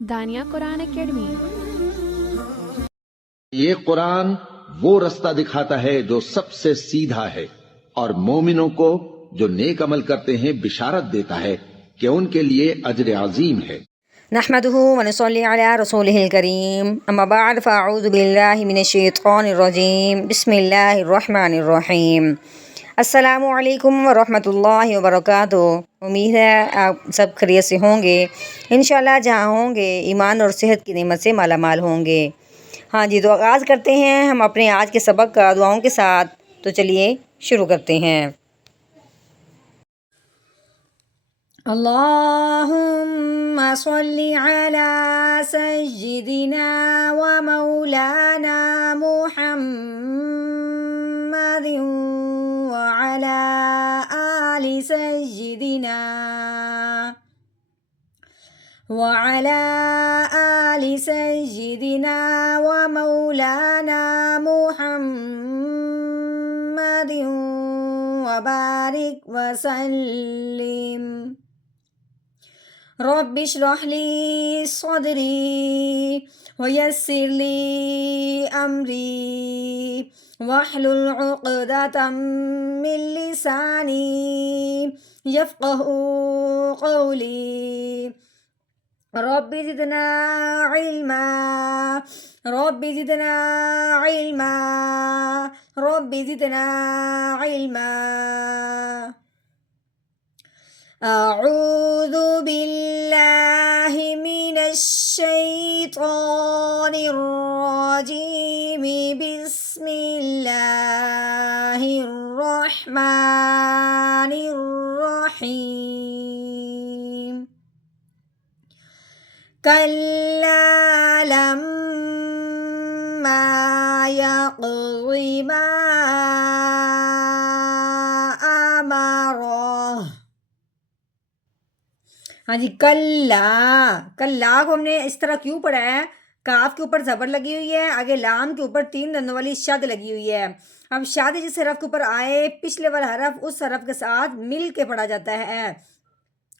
دانیہ قرآن academy. یہ قرآن وہ رستہ دکھاتا ہے جو سب سے سیدھا ہے، اور مومنوں کو جو نیک عمل کرتے ہیں بشارت دیتا ہے کہ ان کے لیے اجر عظیم ہے۔ نحمده ونصلي على رسوله الكريم، اما بعد فاعوذ بالله من الشیطان الرجیم، بسم اللہ الرحمن الرحیم۔ السلام علیکم ورحمۃ اللہ وبرکاتہ۔ امید ہے آپ سب خیریت سے ہوں گے، انشاءاللہ جہاں ہوں گے ایمان اور صحت کی نعمت سے مالا مال ہوں گے۔ ہاں جی، تو آغاز کرتے ہیں ہم اپنے آج کے سبق کا دعاؤں کے ساتھ۔ تو چلیے شروع کرتے ہیں۔ اللہم صلی علی سیدنا و مولانا محمد وعلی آل سیدنا و مولانا محمد وبارک وسلم۔ رب اشرح لی صدری ویسر لی امری واحلل عقدۃ من لسانی یفقہوا قولی۔ رب زدنا علما رب زدنا علما رب زدنا علما۔ اعوذ باللہ من الشیطان الرجیم، بسم اللہ الرحمن الرحیم۔ کلا لما یقض ما امرہ۔ ہاں جی، کلا کو ہم نے اس طرح کیوں پڑھا ہے؟ کاف کے اوپر زبر لگی ہوئی ہے، آگے لام کے اوپر 3 دندوں والی شد لگی ہوئی ہے۔ اب شد جس حرف کے اوپر آئے، پچھلے والا حرف اس حرف کے ساتھ مل کے پڑھا جاتا ہے،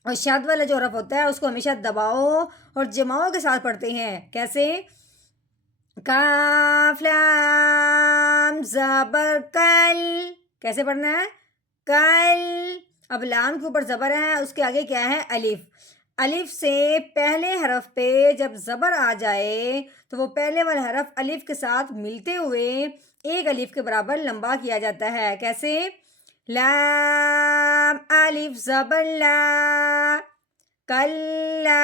اور شد والا جو حرف ہوتا ہے اس کو ہمیشہ دباؤ اور جماؤ کے ساتھ پڑھتے ہیں۔ کیسے؟ کاف لام زبر کل، کیسے پڑھنا ہے؟ کل۔ اب لام کے اوپر زبر ہے، اس کے آگے کیا ہے؟ الف۔ الف سے پہلے حرف پہ جب زبر آ جائے تو وہ پہلے والا حرف الف کے ساتھ ملتے ہوئے ایک الف کے برابر لمبا کیا جاتا ہے۔ کیسے؟ لام الف زبر لا، کلا۔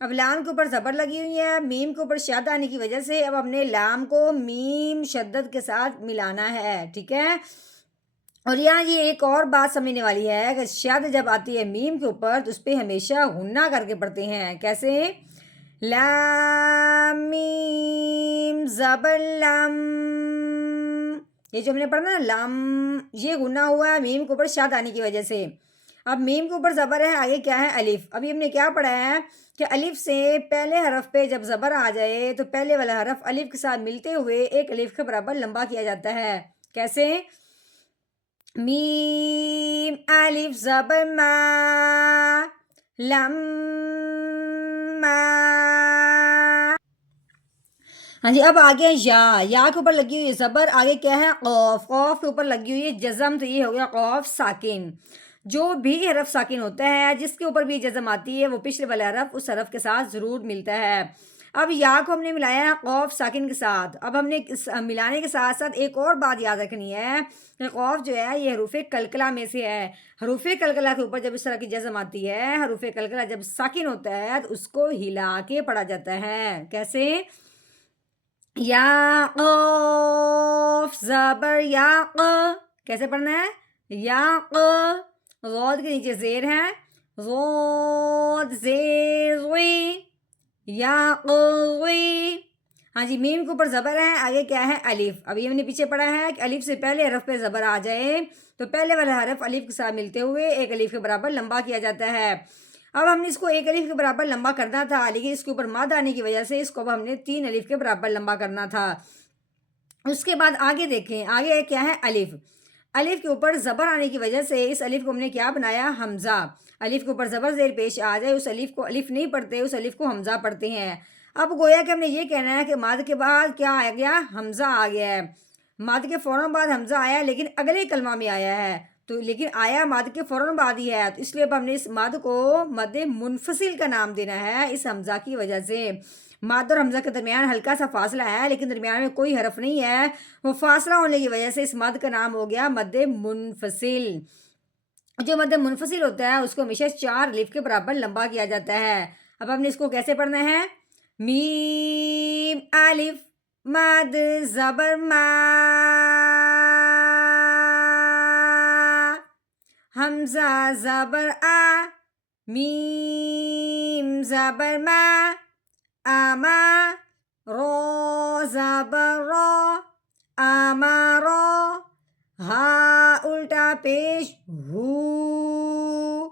اب لام کے اوپر زبر لگی ہوئی ہے، میم کے اوپر شد آنے کی وجہ سے اب ہم نے لام کو میم شدت کے ساتھ ملانا ہے، ٹھیک ہے؟ اور یہاں یہ ایک اور بات سمجھنے والی ہے کہ شد جب آتی ہے میم کے اوپر تو اس پہ ہمیشہ غنہ کر کے پڑھتے ہیں۔ کیسے؟ لام میم زبر لم، یہ جو ہم نے پڑھا نا لم، یہ غنہ ہوا ہے میم کے اوپر شد آنے کی وجہ سے۔ اب میم کے اوپر زبر ہے، آگے کیا ہے؟ الف۔ ابھی ہم نے کیا پڑھا ہے کہ الف سے پہلے حرف پہ جب زبر آ جائے تو پہلے والا حرف الف کے ساتھ ملتے ہوئے ایک الف کے برابر لمبا کیا جاتا ہے۔ کیسے؟ میم الف زبر ما، لما۔ ہاں جی، اب آگے یا کے اوپر لگی ہوئی ہے زبر، آگے کیا ہے؟ قوف۔ قوف کے اوپر لگی ہوئی ہے جزم، تو یہ ہو گیا قوف ساکن۔ جو بھی حرف ساکن ہوتا ہے جس کے اوپر بھی جزم آتی ہے وہ پچھلے والا حرف اس حرف کے ساتھ ضرور ملتا ہے۔ اب یا کو ہم نے ملایا ہے قوف ساکن کے ساتھ۔ اب ہم نے ملانے کے ساتھ ساتھ ایک اور بات یاد رکھنی ہے کہ قوف جو ہے یہ حروف قلقلہ میں سے ہے۔ حروف قلقلہ کے اوپر جب اس طرح کی جزم آتی ہے، حروف قلقلہ جب ساکن ہوتا ہے تو اس کو ہلا کے پڑھا جاتا ہے۔ کیسے؟ یا قوف زبر یا ق، کیسے پڑھنا ہے؟ یا ق۔ غود کے نیچے زیر ہے، غود زیر غی، یا قوی۔ ہاں جی، میم کے اوپر زبر ہے، آگے کیا ہے؟ الف۔ ابھی ہم نے پیچھے پڑھا ہے کہ الف سے پہلے حرف پہ زبر آ جائے تو پہلے والا حرف الف کے ساتھ ملتے ہوئے ایک الف کے برابر لمبا کیا جاتا ہے۔ اب ہم نے اس کو ایک الف کے برابر لمبا کرنا تھا، لیکن اس کے اوپر مد آنے کی وجہ سے اس کو اب ہم نے 3 الف کے برابر لمبا کرنا تھا۔ اس کے بعد آگے دیکھیں، آگے کیا ہے؟ الف۔ الف کے اوپر زبر آنے کی وجہ سے اس الف کو ہم نے کیا بنایا؟ حمزہ۔ الف کے اوپر زبر زیر پیش آ جائے اس الف کو الف نہیں پڑھتے، اس الف کو حمزہ پڑھتے ہیں۔ اب گویا کہ ہم نے یہ کہنا ہے کہ ماد کے بعد کیا آ گیا؟ حمزہ آ گیا ہے۔ ماد کے فوراً بعد حمزہ آیا ہے لیکن اگلے کلمہ میں آیا ہے، تو لیکن آیا ماد کے فوراً بعد ہی ہے، تو اس لیے اب ہم نے اس ماد کو مد منفصل کا نام دینا ہے اس حمزہ کی وجہ سے۔ ماد اور حمزہ کے درمیان ہلکا سا فاصلہ ہے لیکن درمیان میں کوئی حرف نہیں ہے، وہ فاصلہ ہونے کی وجہ سے اس مد کا نام ہو گیا مد منفصل۔ جو مد منفصل ہوتا ہے اس کو ہمیشہ 4 الف کے برابر لمبا کیا جاتا ہے۔ اب ہم نے اس کو کیسے پڑھنا ہے؟ میم الف مد زبر ما، حمزہ زبر آ، میم زبر ما، آما، رو زبر رو، آمارو، ہا الٹا پیش ہو،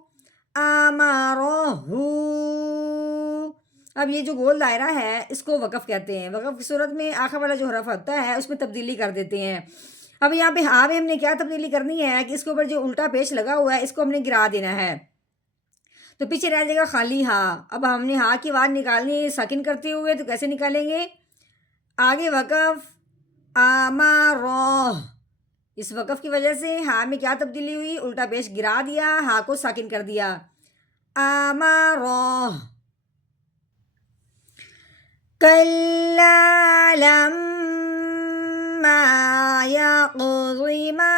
آمارو ہو۔ اب یہ جو گول دائرہ ہے اس کو وقف کہتے ہیں۔ وقف کی صورت میں آخر والا جو حرف ہوتا ہے اس میں تبدیلی کر دیتے ہیں۔ اب یہاں پہ ہاں میں ہم نے کیا تبدیلی کرنی ہے کہ اس کے اوپر جو الٹا پیش لگا ہوا ہے اس کو ہم نے گرا دینا ہے، تو پیچھے رہ جائے گا خالی ہاں۔ اب ہم نے ہاں کی آواز نکالنی ہے ساکن کرتے ہوئے، تو کیسے نکالیں گے؟ آگے وقف آمارو، اس وقف کی وجہ سے ہاں میں کیا تبدیلی ہوئی؟ الٹا پیش گرا دیا، ہاں کو ساکن کر دیا، آمارو۔ کلا لما یقض ما